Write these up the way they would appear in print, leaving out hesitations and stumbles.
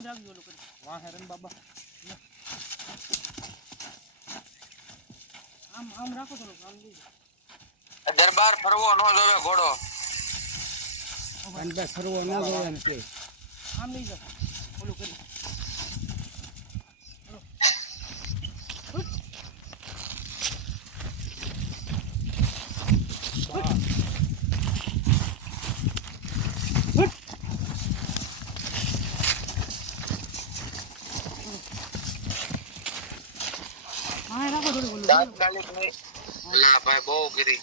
વાહ હેરન બાબા આમ રાખો થોડું આમ લઈ દરબાર ફરવો ન જોવે ઘોડો દરબાર ફરવો ન જોવે એમ કે આમ લઈ જાઓ ઓલું કરી તાત્કાલિક ની લા ભાઈ બહુ ગીરી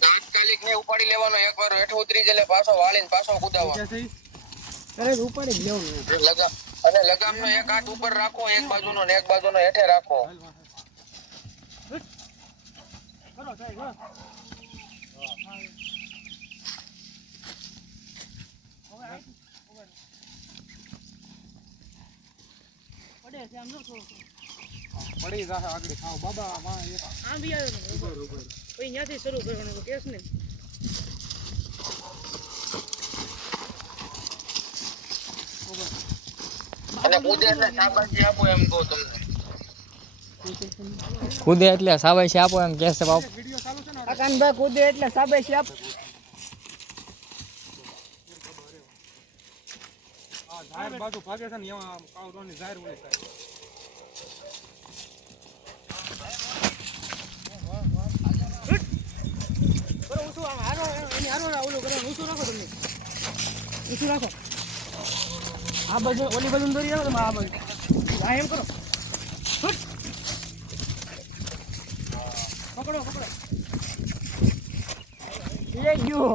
તાત્કાલિક ને ઉપાડી લેવાનો એકવાર હેઠ ઉતરી જલે પાછો વાળીને પાછો કૂદાવાનો અરે ઉપાડી જ લેવાનું લગામ અને લગામનો એક હાથ ઉપર રાખો એક બાજુનો ને એક બાજુનો હેઠે રાખો કરો જાય કરો પડે છે આમ ન થોડું પડી જાય આગળ ખાવ બાબા આમ બી આવ્યો ઉપર પછી ત્યાંથી શરૂ કરવાનો તો કેસ ને અને કૂદે એટલે શાબાશી આપો એમ કહો તમને કૂદે એટલે શાબાશી આપો એમ કહે છે બાપ વિડિયો ચાલુ છે ને અકાનભાઈ કૂદે એટલે શાબાશી આપો આ ઝાડ બાજુ ભાગે છે ને એમાં કાવરોની ઝાડ હોય છે બરો ઉસુ આમ હારો એની હારો ઓલું કરો ઉસુ રાખો તમે ઉસુ રાખો આ બાજુ ઓલી બાજુ દોરી આવો તમે આ બાજુ આ એમ કરો પકડો પકડો એ ગયો